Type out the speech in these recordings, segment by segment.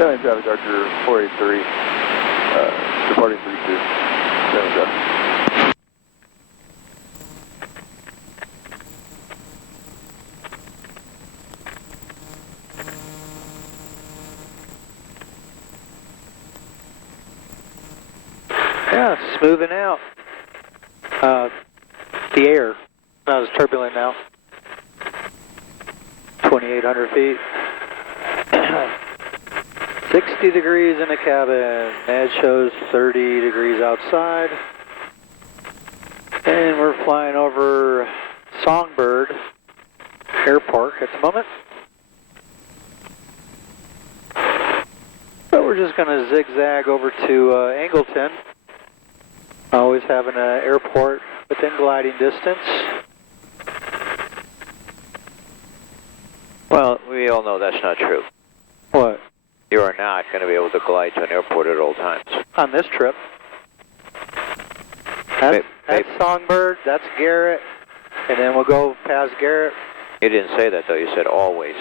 Sailing traffic, Archer 483, departing 32. Sailing traffic. Yeah, smoothing out. The air, not as turbulent now. 2,800 feet. 60 degrees in the cabin. Nav shows 30 degrees outside. And we're flying over Songbird Airport at the moment. So we're just going to zigzag over to Angleton. Always having an airport within gliding distance. Well, we all know that's not true. What? You are not going to be able to glide to an airport at all times. On this trip. That's Songbird, that's Garrett, and then we'll go past Garrett. You didn't say that, though. You said always.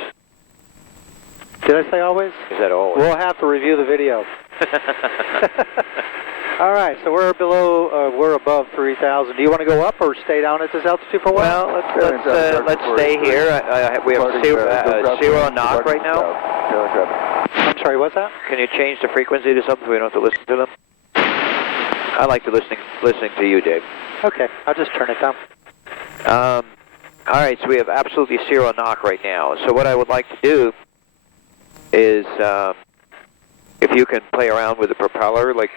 Did I say always? You said always. We'll have to review the video. All right, so we're we're above 3,000. Do you want to go up or stay down at this altitude for a while? Well, let's stay here. We have zero knock right now. I'm sorry, what's that? Can you change the frequency to something so we don't have to listen to them? I like to listening to you, Dave. Okay, I'll just turn it down. All right, so we have absolutely zero knock right now. So what I would like to do is, if you can play around with the propeller, like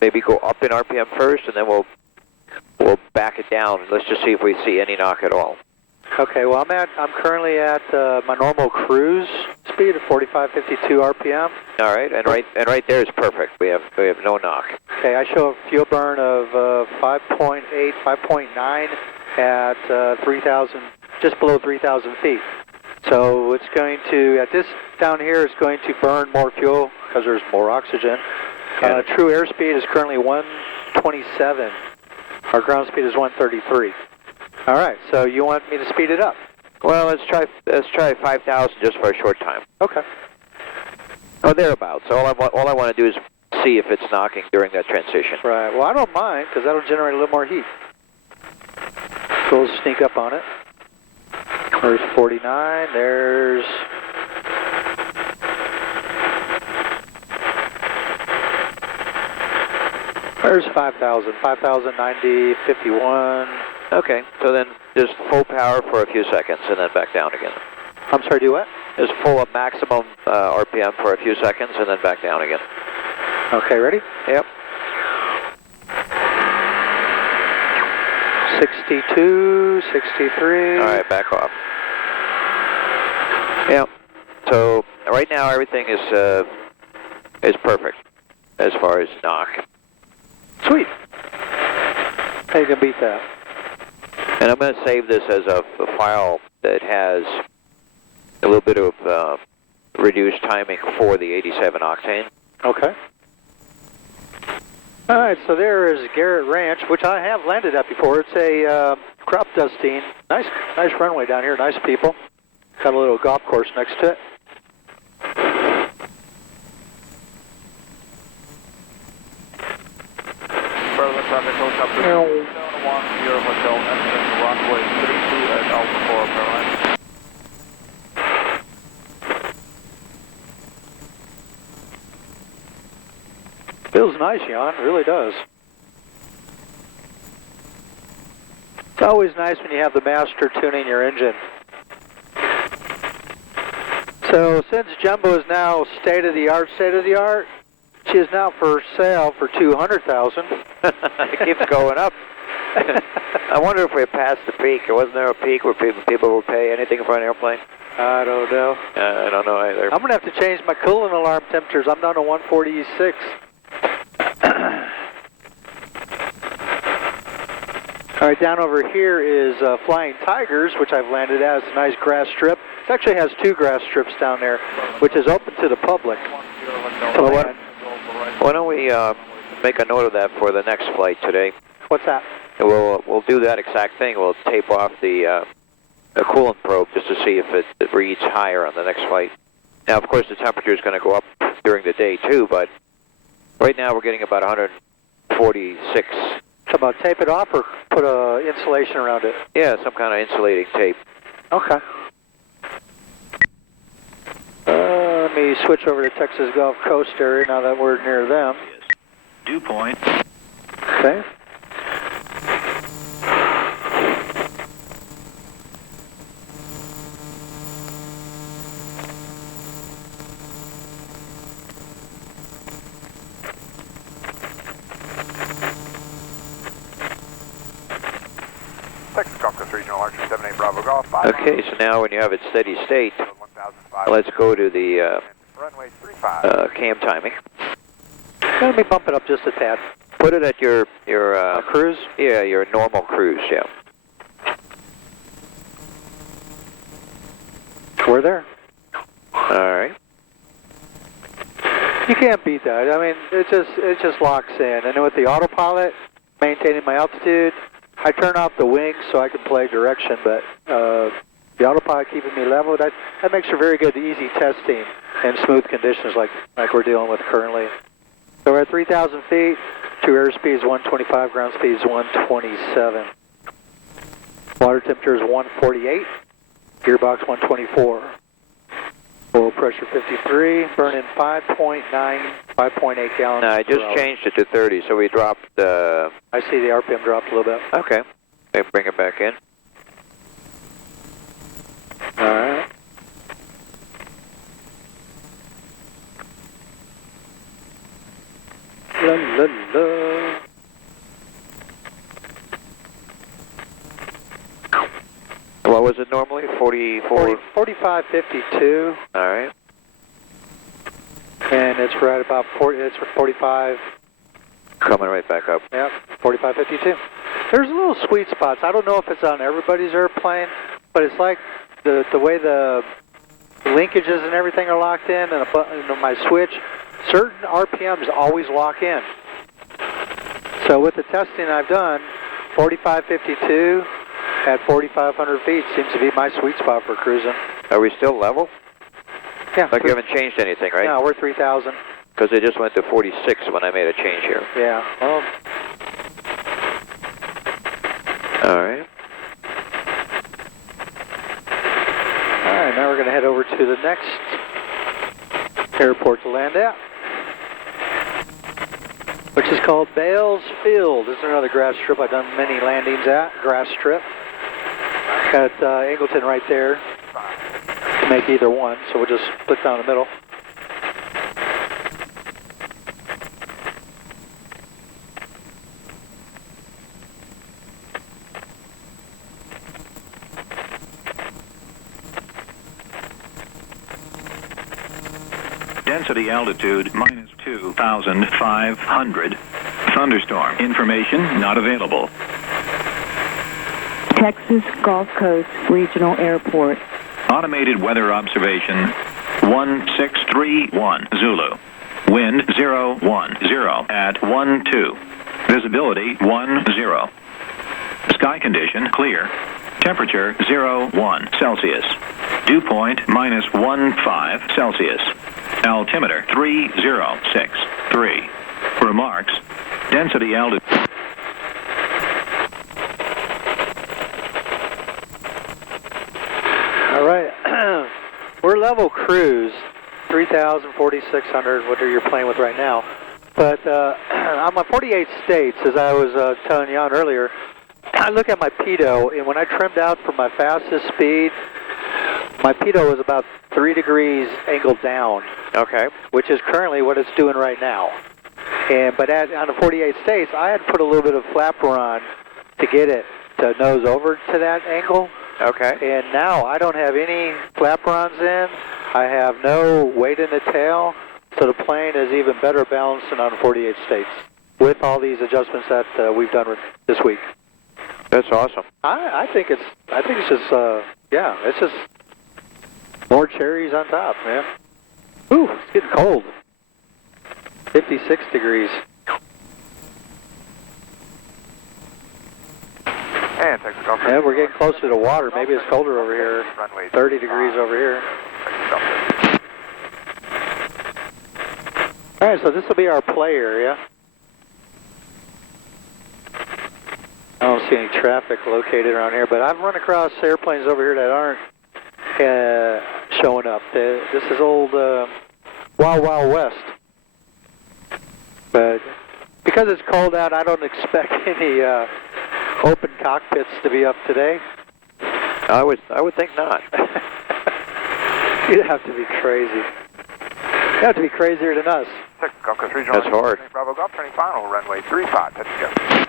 maybe go up in RPM first, and then we'll back it down. Let's just see if we see any knock at all. Okay, well I'm currently at my normal cruise speed of 4552 RPM. All right, and right there is perfect. We have no knock. Okay, I show a fuel burn of 5.8, 5.9 at 3,000, just below 3,000 feet. So it's going to, at this down here, it's going to burn more fuel because there's more oxygen. True airspeed is currently 127. Our ground speed is 133. All right, so you want me to speed it up? Well, let's try 5,000 just for a short time. Okay. Oh, thereabouts. All I want to do is see if it's knocking during that transition. Right. Well, I don't mind because that'll generate a little more heat. So we'll sneak up on it. There's 49. There's 5,000. 5,090, 51. Okay, so then just full power for a few seconds and then back down again. I'm sorry, do what? Just full up maximum RPM for a few seconds and then back down again. Okay, ready? Yep. 62, 63. All right, back off. Yep. So right now everything is perfect as far as knock. Sweet. How you gonna beat that? And I'm going to save this as a file that has a little bit of reduced timing for the 87 octane. Okay. All right, so there is Garrett Ranch, which I have landed at before. It's a crop dusting. Nice runway down here. Nice people. Got a little golf course next to it. Further traffic goes up to 710 Hotel, entering runway 32 at Alpha 4, Caroline. Feels nice, Jan. It really does. It's always nice when you have the master tuning your engine. So since Jumbo is now state-of-the-art, she is now for sale for $200,000. It keeps going up. I wonder if we're past the peak. Wasn't there a peak where people will pay anything for an airplane? I don't know. I don't know either. I'm going to have to change my coolant alarm temperatures. I'm down to 146. All right, down over here is Flying Tigers, which I've landed at. It's a nice grass strip. It actually has two grass strips down there, which is open to the public. So why don't we make a note of that for the next flight today? What's that? We'll do that exact thing. We'll tape off the coolant probe just to see if it reads higher on the next flight. Now, of course, the temperature is going to go up during the day, too, but right now we're getting about 146. How about tape it off or put insulation around it? Yeah, some kind of insulating tape. Okay. Let me switch over to Texas Gulf Coast area now that we're near them. Yes. Dew point. Okay. Texas Gulf Coast Regional Archer 78 Bravo Golf 5. Okay, so now when you have it steady state, 1005. let's go to the Runway 35. cam timing. Let me bump it up just a tad. Put it at your Cruise? Yeah, your normal cruise, yeah. We're there. All right. You can't beat that. I mean, it just locks in. And then with the autopilot, maintaining my altitude, I turn off the wings so I can play direction, but the autopilot keeping me level, that makes for very good, easy testing in smooth conditions like we're dealing with currently. So we're at 3,000 feet, 2 airspeeds 125, ground speeds 127. Water temperature is 148, gearbox 124. Oil pressure 53, burning 5.8 gallons. No, I just per hour. changed it to 30, so we dropped. I see the RPM dropped a little bit. Okay. Okay, bring it back in. All right. La la la. What was it normally? 44? 45, 52, All right. and it's right about 40, it's 45, Coming right back up. yeah, 45, 52. There's little sweet spots. I don't know if it's on everybody's airplane, but it's like the way the linkages and everything are locked in, and my switch, certain RPMs always lock in. So with the testing I've done, 45, 52 at 4,500 feet seems to be my sweet spot for cruising. Are we still level? Yeah. Like you haven't changed anything, right? No, we're 3,000. Because it just went to 46 when I made a change here. Yeah. Well, All right. all right, now we're going to head over to the next airport to land at, which is called Bales Field. This is another grass strip I've done many landings at, grass strip. Got Angleton right there to make either one, so we'll just split down the middle. Density altitude minus 2,500. Thunderstorm. Information not available. Texas Gulf Coast Regional Airport. Automated weather observation 1631 Zulu. Wind 010 at 12. Visibility 10. Sky condition clear. Temperature 01 Celsius. Dew point minus 15 Celsius. Altimeter 3063. Remarks. Density altitude. All right, we're level cruise, 3,000, 4,600, whatever you're playing with right now. But I'm on 48 states, as I was telling you on earlier. I look at my pitot, and when I trimmed out for my fastest speed, my pitot was about 3 degrees angled down. Okay. Which is currently what it's doing right now. But on the 48 states, I had put a little bit of flapper on to get it to nose over to that angle. Okay. And now I don't have any flaperons in. I have no weight in the tail, so the plane is even better balanced than on 48 states with all these adjustments that we've done this week. That's awesome. I think it's just yeah, it's just more cherries on top, man. Ooh, it's getting cold. 56 degrees. And Texas Gulf Coast. Yeah, we're getting closer to water. Maybe it's colder over here. 30 degrees over here. All right, so this will be our play area. I don't see any traffic located around here, but I've run across airplanes over here that aren't showing up. This is old Wild Wild West. But because it's cold out, I don't expect any open cockpits to be up today. I would think not. You'd have to be crazy. You have to be crazier than us. 6, Gulf Coast Regional. That's hard. Bravo Golf, turning final, runway 35, touch and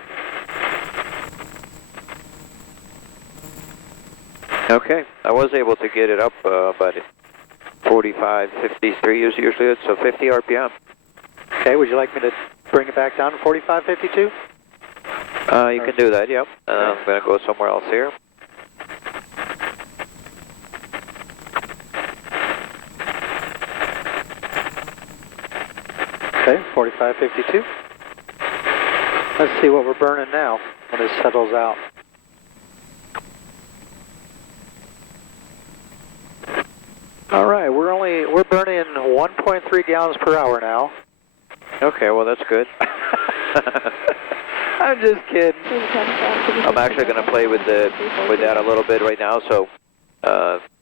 go. Okay, I was able to get it up about 45, 53 is usually it, so 50 RPM. Okay, would you like me to bring it back down to 45, 52? You can do that, yep. I'm going to go somewhere else here. Okay, 45, 52. Let's see what we're burning now when it settles out. All right, we're burning 1.3 gallons per hour now. Okay, well that's good. I'm just kidding. I'm actually going to play with that a little bit right now, so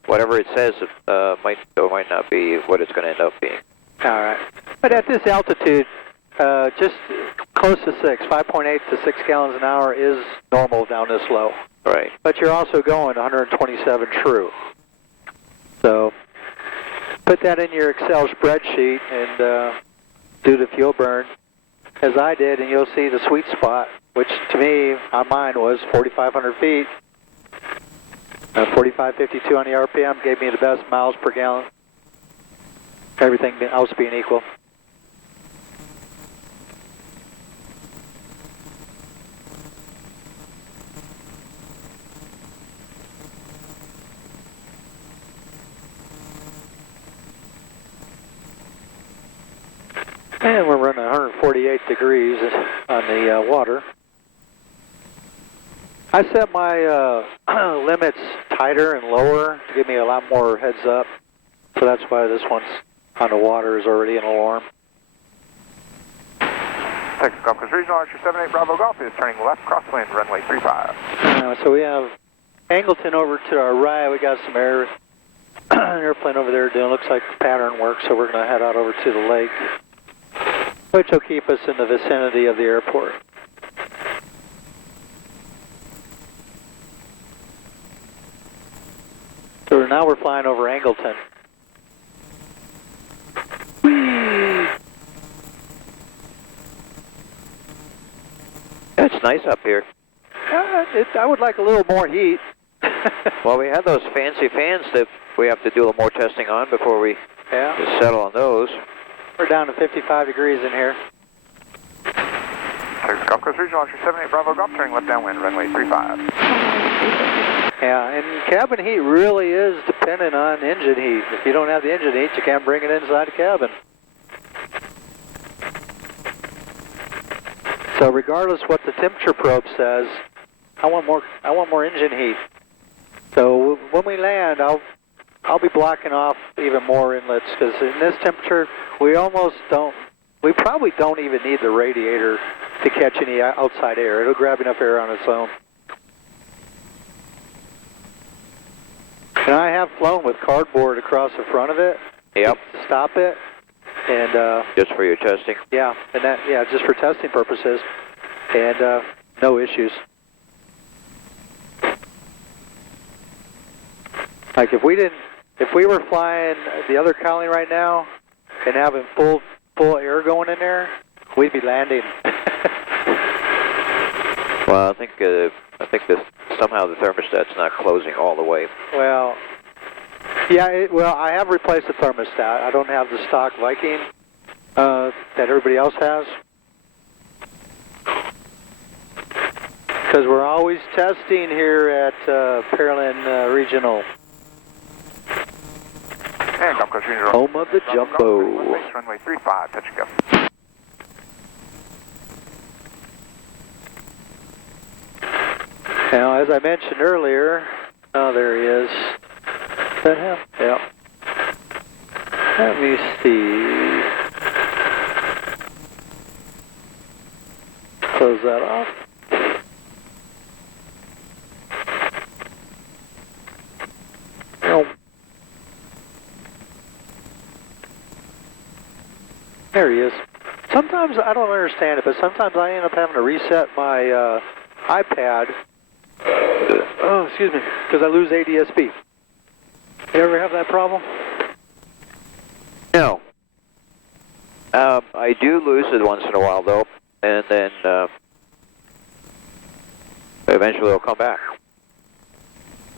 whatever it says might or might not be what it's going to end up being. All right. But at this altitude, just close to 5.8 to 6 gallons an hour is normal down this low. Right. But you're also going 127 true. So put that in your Excel spreadsheet and do the fuel burn as I did, and you'll see the sweet spot, which to me, on mine, was 4,500 feet. 45.52 on the RPM gave me the best miles per gallon. Everything else being equal. And we're running 148 degrees on the water. I set my limits tighter and lower to give me a lot more heads up. So that's why this one's on the water is already an alarm. 6, Gulf Coast Regional, Archer 78 Bravo Golf is turning left crosswind, runway 35. So we have Angleton over to our right. We got some airplane over there doing, looks like the pattern works, so we're going to head out over to the lake, which will keep us in the vicinity of the airport. So now we're flying over Angleton. It's nice up here. I would like a little more heat. Well, we have those fancy fans that we have to do a little more testing on before we just settle on those. We're down to 55 degrees in here. 6, Gulf Coast Regional, Archer 78 Bravo Golf, turning left downwind, runway 35. Yeah, and cabin heat really is dependent on engine heat. If you don't have the engine heat, you can't bring it inside the cabin. So regardless what the temperature probe says, I want more engine heat. So when we land, I'll be blocking off even more inlets, because in this temperature, we probably don't even need the radiator to catch any outside air. It'll grab enough air on its own. And I have flown with cardboard across the front of it. Yep. To stop it. And just for your testing. Yeah, and just for testing purposes, and no issues. Like if we were flying the other colony right now and having full air going in there, we'd be landing. Well, I think somehow the thermostat's not closing all the way. Well, yeah. I have replaced the thermostat. I don't have the stock Viking that everybody else has, because we're always testing here at Pearland Regional. And Gulf Coast Regional, Home of the Jumbo. Runway 35, touch and go. Now, as I mentioned earlier, there he is. Is that him? Yeah. Let me see. Close that off. There he is. Sometimes I don't understand it, but sometimes I end up having to reset my iPad. Oh, excuse me, because I lose ADSB. You ever have that problem? No. I do lose it once in a while, though, and then eventually it'll come back.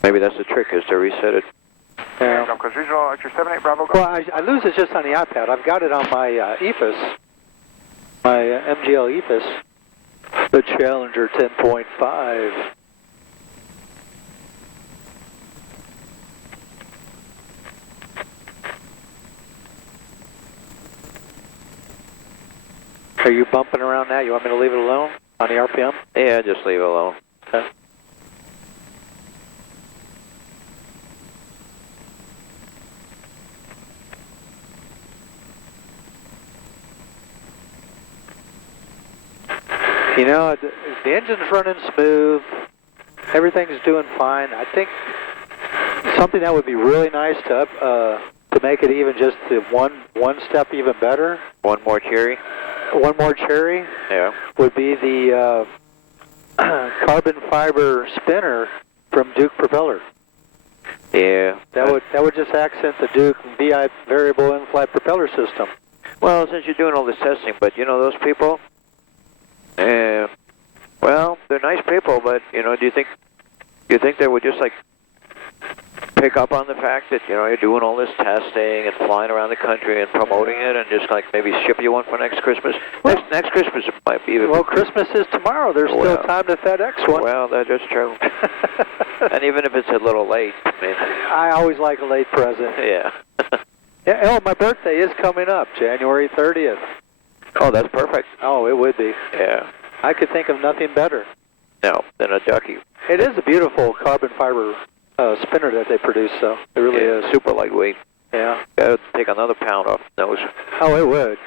Maybe that's the trick, is to reset it. Yeah. Because regional, it's your 78 Bravo. Well, I lose it just on the iPad. I've got it on my EFIS, my MGL EFIS, the Challenger 10.5. Are you bumping around that? You want me to leave it alone on the RPM? Yeah, just leave it alone. Okay. You know, the engine's running smooth. Everything's doing fine. I think something that would be really nice to make it even just the one step even better. One more cherry? One more cherry? Yeah. Would be the carbon fiber spinner from Duke Propeller. Yeah. That would just accent the Duke VI variable in-flight propeller system. Well, since you're doing all this testing, but you know those people? Well, they're nice people, but you know, do you think they would just like pick up on the fact that you know you're doing all this testing and flying around the country and promoting it, and just like maybe ship you one for next Christmas? Well, next Christmas it might be even. Well, Christmas is tomorrow. There's still time to FedEx one. Well, that's just true. And even if it's a little late, I mean. I always like a late present. Yeah. Yeah. Oh, my birthday is coming up, January 30th. Oh, that's perfect. Oh, it would be. Yeah. I could think of nothing better. No, than a ducky. It is a beautiful carbon fiber spinner that they produce, though. It really is. Super lightweight. Yeah. Got to take another pound off the nose. Oh, it would.